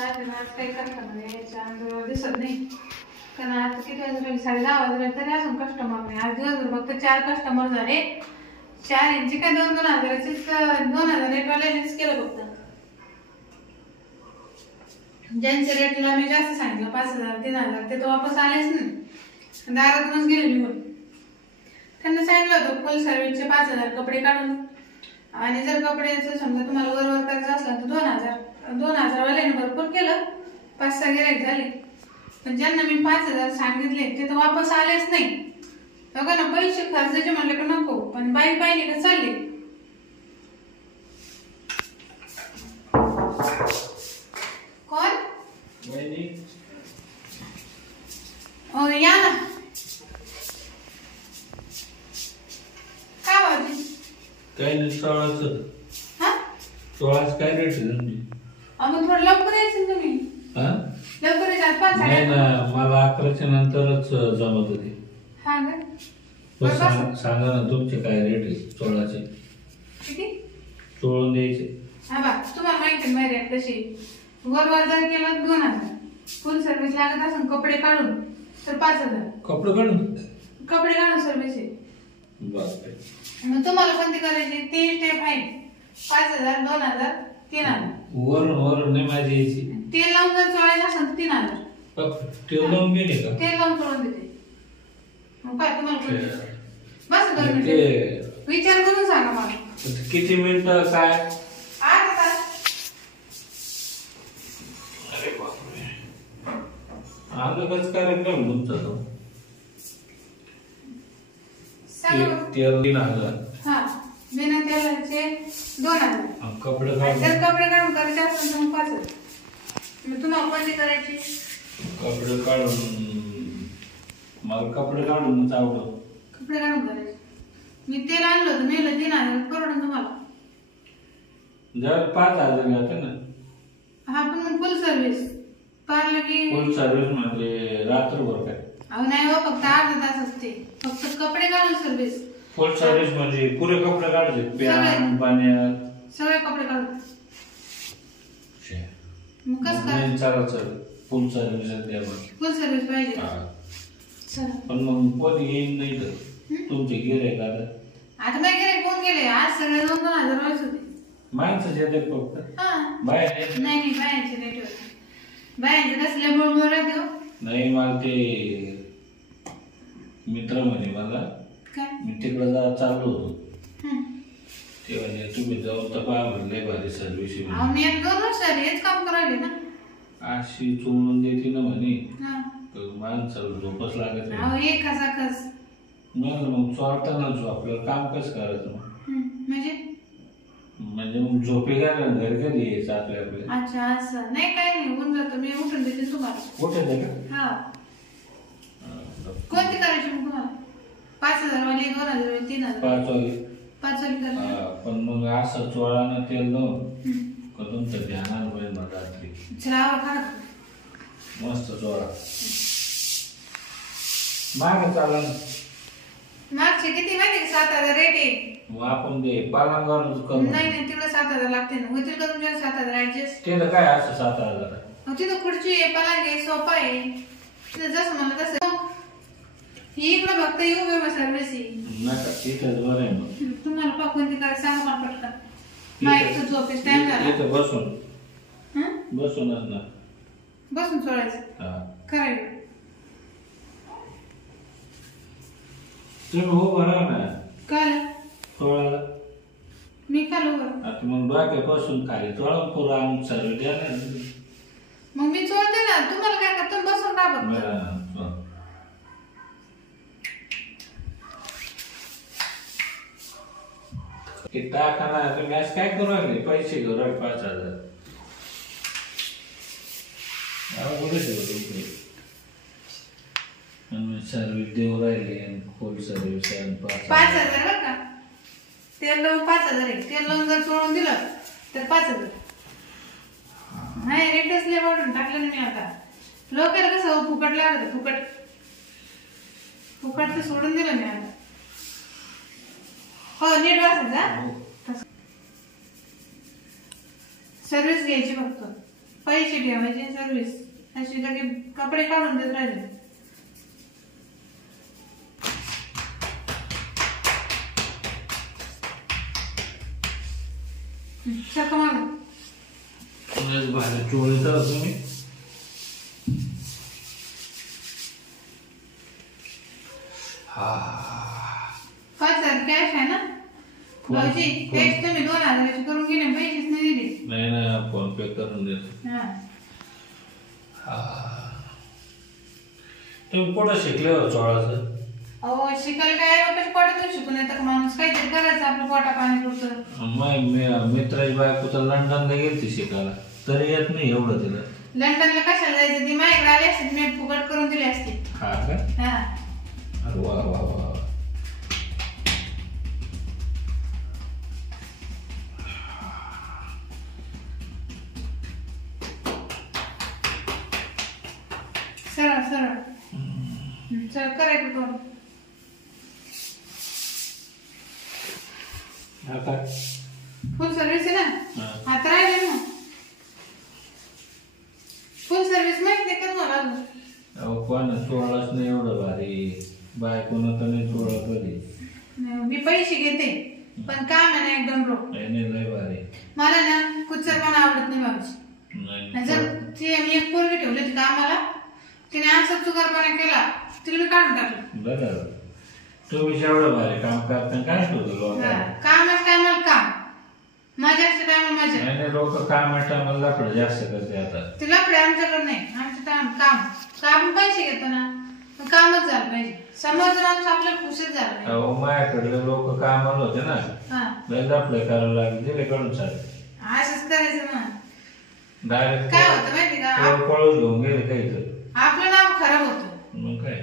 काही करताना याच्या अंगावर दिसत नाही कारण आता किती वाजले 10:30 वाजले तरी अजून कस्टमर नाही. आज दिवसभर फक्त 4 कस्टमर झाले. 4 यांचे काय 2-2 हजाराचेच 2,000 रेटवाल्यानेच केलं फक्त. ज्यांच्या रेटला मी जास्त सांगितलं 5,000 3,000 ते तो वापस आलेच नाही. दारातूनच गेले निघून. त्यांना सांगितलं होतं फुल सर्व्हिसचे 5,000 कपडे काढून आणि जर कपड्याचं समजा तुम्हाला वर करायचं असलं तर 2,000 वाल्याने भरपूर केलं. 5-6 गिऱ्हाईक झाले पण ज्यांना मी 5,000 सांगितले ते तर वापस आलेच नाही. बघा ना पैसे खर्चाचे म्हणले का नको पण बाई पाहिली का चालले. कोण या ना काय वाटते काय नाही 16चं. हा 16चं काय रेट आहे तुमची? मग थोडं लवकर यायचं तुम्ही. हा लवकर यायचं 5 नाही ना मला 11च्या नंतरच जमत होते. हा का सांगा ना तुमचे काय रेट आहे 16चे? किती चोळून द्यायचे. हा बा तुम्हाला माहिती आहे रेट कशी वर जर केलं 2,000 फुल सर्व्हिस लागत असेल कपडे काढून तर 5,000 कपडे काढून सर्व्हिस आहे. बापरे. मग तुम्हाला कोणती करायची ते स्टेप आहे 5,000 2,000 3,000 वरून नाही माझी यायची. तेल लावून जर चोळायचं असेल तर 3,000 तेल लावून गेले का? तेल लावून चोळून देते. मग काय तुम्हाला बस विचार करून सांगा मला किती मिनिटं काय? 8 तास. अरे बापरे आजच कार्यक्रम तुमचा तो तेल 3,000. हा बिना तेलाचे 2,000. कपडे जर कपडे काढून करायचे असेल तर मग 5,000. मग तुम्हाला कोणती करायची? कपडे काढून मला कपडे काढून आवडत. कपडे काढून करायचे. मी तेल आणलं होतं नेलं 3,000 परवडून तुम्हाला. जर 5,000 घेते ना. हा पण मग फुल सर्व्हिस पार्लं की फुल सर्व्हिस म्हणजे रात्रभर काय? अहो नाही हो फक्त अर्धा तास असते फक्त कपडे काढून सर्व्हिस. फुल सर्व्हिस म्हणजे पुरे कपडे काढायचे पॅन्ट पाण्यात सगळे कपडे काढून. मग कसं काय? चालायचं फुल सर्व्हिस द्या मग. फुल सर्व्हिस पाहिजे. चला पण मग कोणी येईन नाही तर तुमचे गिऱ्हाईक आता नाही गिऱ्हाईक कोण गेले आज सगळे 2,000 वाईस होते. माणसं येते फक्त हा बाहेर नाही बायांचे रेट होते. बायांचे कसले मुळमुळ राहते. नाही मला ते मित्र म्हणे मला काय मी तिकडे चाललो होतो ते म्हणजे तुम्ही जाऊन तर पहा म्हणले भारी सर्व्हिस. मी 1-2 वर्ष हेच काम करायले ना. अशी चोळून देते ना म्हणे हा माणसाला झोपच लागत नाही. अहो एक कस मग चोळताना आपल्याला काम कसं करायचं म्हणजे मग झोपे घ्या घर कधी यायचं आपल्याकडे. अच्छा असं नाही काय नाही होऊन जातं मी उठून देते तुम्हाला. कुठे दे का? हा कोणती करायची मग तुम्हाला? 5,000 वाली 2,000 वाली 3,000 5 वाली करायची. पण मग असं चोळानं तेल का तुमचं ध्यानात होईल मग रात्री. चला खा मस्त चोळा माग चाला. मागचे किती माहिती का 7,000 रेट आहे. आपण दे पालंगावर नाही तिकडे 7,000 लागते ना. होतील का तुमच्या 7,000 ऍडजस्ट? तिथं काय असं 7,000? तिथं खुर्ची आहे पलंग आहे सोफा आहे तिथं जसं मला तसं. इकडे फक्त येऊ सर्व्हिस आहे नका तिथंच बरं आहे मग. तुम्हाला पा कोणती करायचं सांगा मला पटकन. नाही झोपेस टाइम झाला. तिथं बसूनच ना बसून सोडायचं करायचं. तुम्ही हो बरं ना काय सोळाला मी खालो बरं. आता मग डोक्यापासून खाली चोळा पुरा आम्ही सर्व द्या ना. मग मी चोळते ना तुम्हाला काय करतो बसून का बघ. टाका ना तुम्ही आज काय करू राहिले पैसे घेऊ राहिले 5,000 सर्व्हिस देऊ राहिले फुल सर्व्हिस 5,000 बरं का. तेल लावून 5,000 आहे. तेल लावून जर चोळून दिलं तर 5,000. नाही रेटच लय वाढून टाकलं मी आता. लोकांना कसं फुकट लागत फुकटचं सोडून दिलं मी आता. हो नीट वाचायचा सर्व्हिस घ्यायची फक्त पैसे ठेवायचे सर्व्हिस अशी लगे कपडे काढून देत राहिले. चका माग भारी चोळी तर तुम्ही कॅश आहे ना भाऊजी? कॅश तुम्ही 2000 करून गेले, पैसेच नाही दिले. नाही ना, फोन पे करून देतो. तुम्ही कुठं शिकले हो चोळाचं? अहो शिकायला काय कशी पोटातून शिकून येतं का माणूस? काहीतरी करायचं आपलं पोटा पाणी पुरतं. मित्राची बायको तर लंडनला गेलती शिकायला, तरी येत नाही एवढं तिला. लंडनला कशाला जायचं? ती माझ्याकडे आली असते, मी फुकट करून दिली असते. हा का? अरे वा वा वा. सरळ सरळ चल करायचं करून. फुल सर्व्हिस आहे ना? आता राहिले ना फुल सर्व्हिस माहिती का मला? अहो कोण चोळाच नाही एवढं भारी, बायकोनं तर नाही चोळा कधी. मी पैसे घेते पण काम आहे ना एकदम रो. नाही लय भारी. मला ना कुचर पण आवडत नाही बाबूची. जर ती मी एक पोरगी ठेवली होती कामाला, तिने असं चुकारपणा केला, तिला मी काढून टाकलं. बरं तुम्ही एवढं भारी काम करता काय ठेवतो? कामाच टायमाला काम, माझ्याच्या टायमाला माझ्या. नाही लोक काम टायमाला लाकडं जास्त करते. आता ते लाकडे आमच्याकडे नाही, आमचं टाइम काम. काम पैसे घेतो ना, कामच झालं पाहिजे. समोर माणूस आपल्याला खुशीच झालं पाहिजे. अहो माझ्याकडले लोक कामाला होते ना, लय लफडे करायला लागले, दिले काढून चालेल. असंच करायचं ना. डायरेक्ट काय होतं माहिती का, पळून घेऊन गेले काही तर आपलं नाव खराब होतं. मग काय,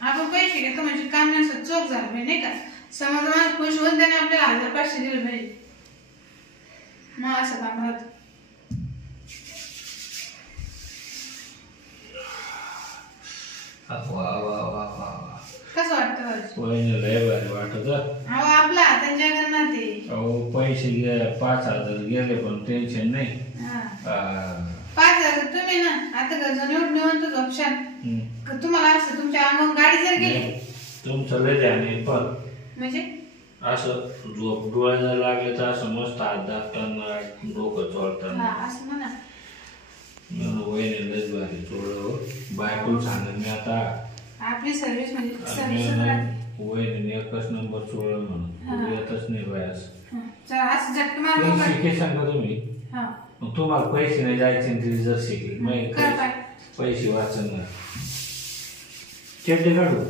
आपण पैसे घेतो म्हणजे काम नाही चोख झालं पाहिजे नाही का? समोर माणूस खुश होऊन त्याने आपल्याला 1500 दिले पाहिजे. मग असं काम राहतं. कसं वाटतं लय भारी वाटत. अहो आपला त्यांच्या जगन्नाथ आहे. अहो पैसे 5000 गेले पण टेन्शन नाही. 5000 तुम्ही ना आता घर निवंत झोपशाल. तुम्हाला असं तुमच्या अंगावर गाडी जर गेली, तुमचं लय ध्यान पण म्हणजे असं झोप डोळ्याला लागले तर असं मस्त हात दाबताना डोकं चोळताना असं म्हणा. वहिनी लयच भारी चोळ. बायको सांगेन मी आता आपली सर्व्हिस म्हणजे सर्व्हिस वहिनी एकच नंबर चोळ म्हणून येतच नाही बायास. असं झटक मारून शिके सांगा तुम्ही. तुम्हाला पैसे नाही जायचे तरी जर शिकले मग पैसे वाचणार. चड्डे काढू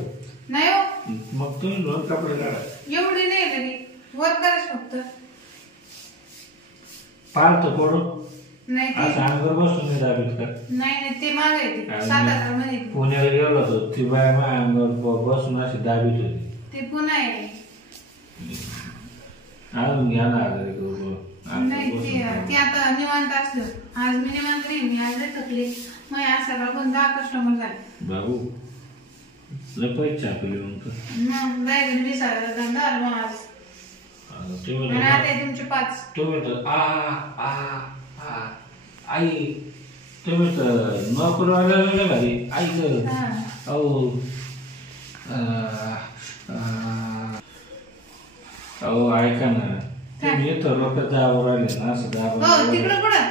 नाही हो, मग तुम्ही दोन कपडे काढा. एवढी नाही घरी वर करायच फक्त. पालतो पडू नाही अंगावर बसून नाही दाबीत का? नाही ते माग आहे 7,000 मध्ये. पुण्याला गेलो होतो, ती बाय माझ्या अंगावर बसून अशी दाबीत होती. ते पुन्हा आहे. अजून घ्या ना. नाही ते आता निवांत असलं. आज मी निवांत नाही, मी आज थकले. मग आज सकाळपासून 10 कस्टमर झाले. बाबू लय पैसे आपले मग जायचं 20,000 धंदा आला मग आज. आता तुमचे 5. तुम्ही तर आई तुम्ही तर नोकरवाल्याला भारी आई. अहो अहो ऐका ना, तुम्ही येतो लोक दाबा राहिले ना असं दाबा. तिकडं कुठं?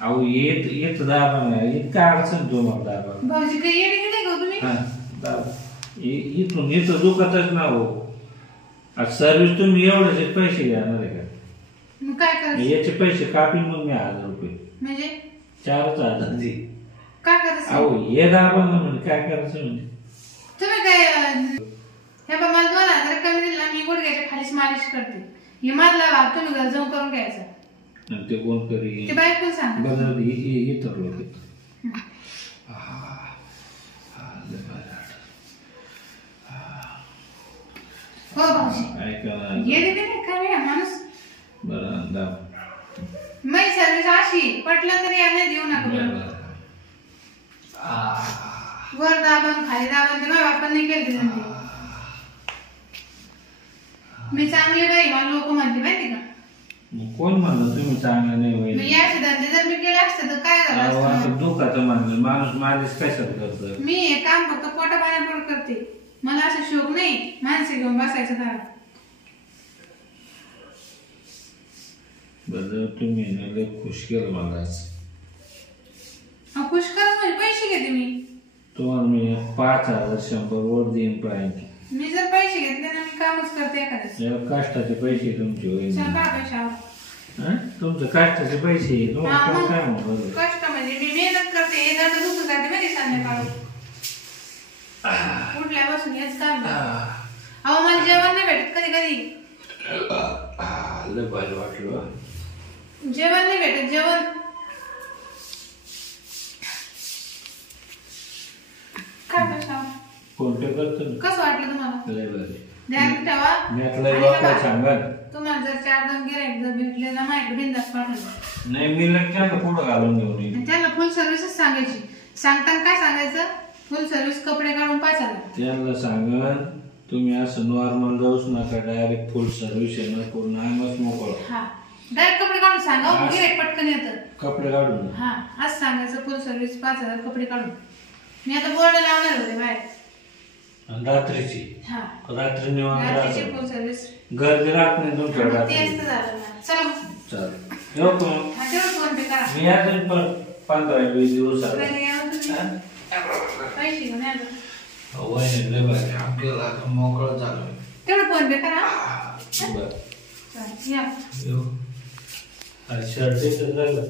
अहो येत दाबा नाही, इतका अडचण तुम्हाला दाबा. भाऊजी काही येणे गेले का तुम्ही? इथून इथं दुखतच ना हो. सर्व्हिस तुम्ही एवढे पैसे घेणार आहे का? मग काय करायचं? याचे पैसे कापीन मग मी 1000 रुपये म्हणजे 4,000 दे. काय करायचं? अहो ये दाबा ना म्हणजे काय करायचं म्हणजे तुम्ही काय हे बघ मला 2000 कमी दिले ना, मी गुडघ्याच्या खालीच मालिश करते. हे मधला भाग तुम्ही घर जाऊन करून घ्यायचा. ते कोण करी ते बायको सांग. बरं येतो लोक. हो भाऊजी ऐका ना, ये दे नाही काय माणूस. बरं दाब. मै सर्विस अशी पटलं तरी याने देऊ नका. वर दाबन खाली दाबन ते माझ्या बापांनी केले. मी चांगली बाई मला लोक म्हणते माहिती का? मग कोण म्हणलं तुम्ही चांगलं नाही मी होईल? याचे धंदे जर मी केले असते तर काय झालं अहो, असतं? आता दुखाचं म्हणलं माणूस मालिश कशात करतं? मी हे काम फक्त पोटा पाण्यापुरतं करते. मला असं शोक नाही माणसं घेऊन बसायचं घरात. बरं तुम्ही ना लय खुश केलं मला आज. खुश करा म्हणजे पैसे घेते मी. तुम्हाला मी 5,100 वर देईन पाहिजे. मी जर पैसे घेतले ना मी कामच करते एखाद्याच. कष्टाचे पैसे तुमचे होईल. चल काय पैसे आवा. तुमचं कष्टाचे पैसे काय म्हणतो? कष्ट म्हणजे मी मेहनत करते हे दंड दुखून जाते माहिती संध्याकाळ उठल्यापासून हेच काम अहो मला जेवण नाही भेटत कधी कधी. लय भारी वाटलं. जेवण नाही भेटत जेवण. काय पैसे आवा. फोन पे करतो ना. कसं वाटलं तुम्हाला? लय भारी. ध्यान ठेवा. मी आपल्या लोकांना सांगा. तुम्हाला जर 4-2 गिऱ्हाईक जर भेटले ना माझ्याकडे बिंदास पाठवलं. नाही मी लगेच पुढं घालून घेऊन येईन. त्यांना फुल सर्व्हिसच सांगायची. सांगताना काय सांगायचं? फुल सर्व्हिस कपडे काढून 5,000. त्यांना सांगा तुम्ही असं नॉर्मल जाऊच नका, डायरेक्ट फुल सर्व्हिस आहे ना पूर्ण आमच मोकळं. हा डायरेक्ट कपडे काढून सांगा गिऱ्हाईक पटकन येतं. कपडे काढून. हा आज सांगायचं फुल सर्व्हिस 5,000 कपडे काढून. मी आता बोर्ड लावणार होते बाहेर. आणि रात्रीची हा रात्री निवांत रात्रीची राहतो. फुल सर्व्हिस. गर्दी राहत नाही तुमच्या तेच रात्री. तर झालं ना. चला मग. चालेल येऊ का मग? हा तेवढं फोन पे करा. मी आता पण 15-20 दिवस आला. पहिले या तुम्ही. पैसे घेऊन या आता. लय भारी आपल्याला आता मोकळं झालं. तेवढं फोन पे करा. बरं चालेल, या येऊ. शर्ट झालं का?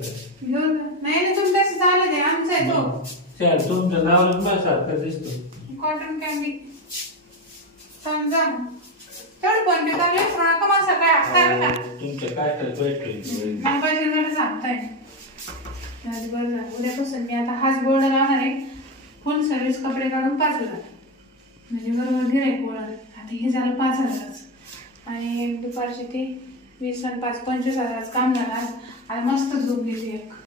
घेऊन जा. नाही तुम्ही तसे झालं ते आमचा आहे तो चाल तुमचं नाव माझ्यासारखं दिसतो. Cotton candy. समजा तेवढं फोन पे करा. का मला सकाळी असता का तुमच्या काय भेटलं मला पैसे जरा सांगताय. बरं झालं उद्यापासून मी आता हाच बोर्ड लावणार आहे. फुल सर्व्हिस कपडे काढून 5,000 म्हणजे बरोबर गिऱ्हाईक बोर्ड. आता हे झालं 5,000च आणि दुपारचे ते 20 आणि 5 25,000 काम झालं आज. आणि मस्त झोप घेते एक.